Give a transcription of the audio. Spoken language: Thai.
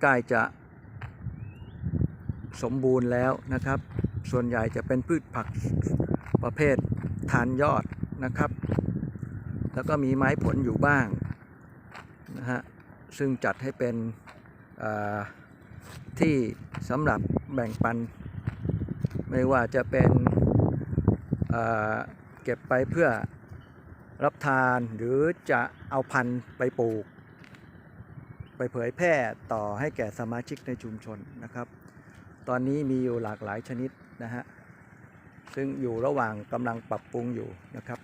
ใกล้จะสมบูรณ์แล้วนะครับ ส่วนใหญ่จะเป็นพืชผักประเภททานยอดนะครับ แล้วก็มีไม้ผลอยู่บ้างนะฮะ ซึ่งจัดให้เป็นที่สำหรับแบ่งปัน ไม่ว่าจะเป็นเก็บไปเพื่อรับทานหรือจะเอาพันธุ์ไปปลูก ไปเผยแพร่ต่อให้แก่สมาชิกในชุมชนนะครับ ตอนนี้มีอยู่หลากหลายชนิดนะฮะซึ่งอยู่ระหว่างกำลังปรับปรุงอยู่นะครับ